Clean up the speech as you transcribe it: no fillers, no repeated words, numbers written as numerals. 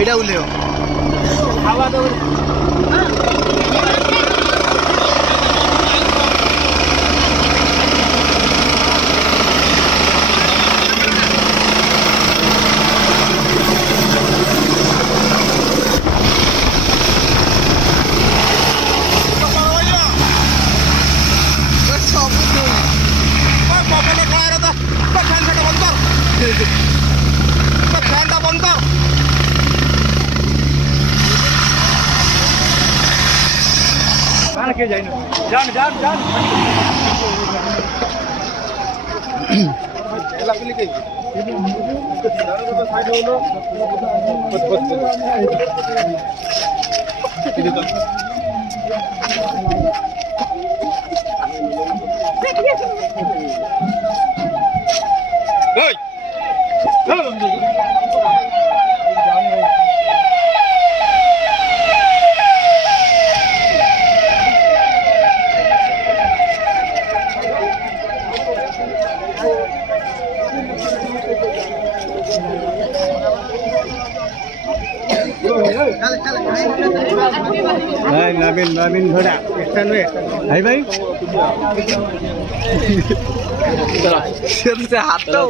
এটা উলেও খাওয়া দাওয়া কে যাই না যান যান যান এলাকালি কে সাইড হলো এই नवीन नवीन घोड़ा स्टैंड में भाई भाई हाथ तो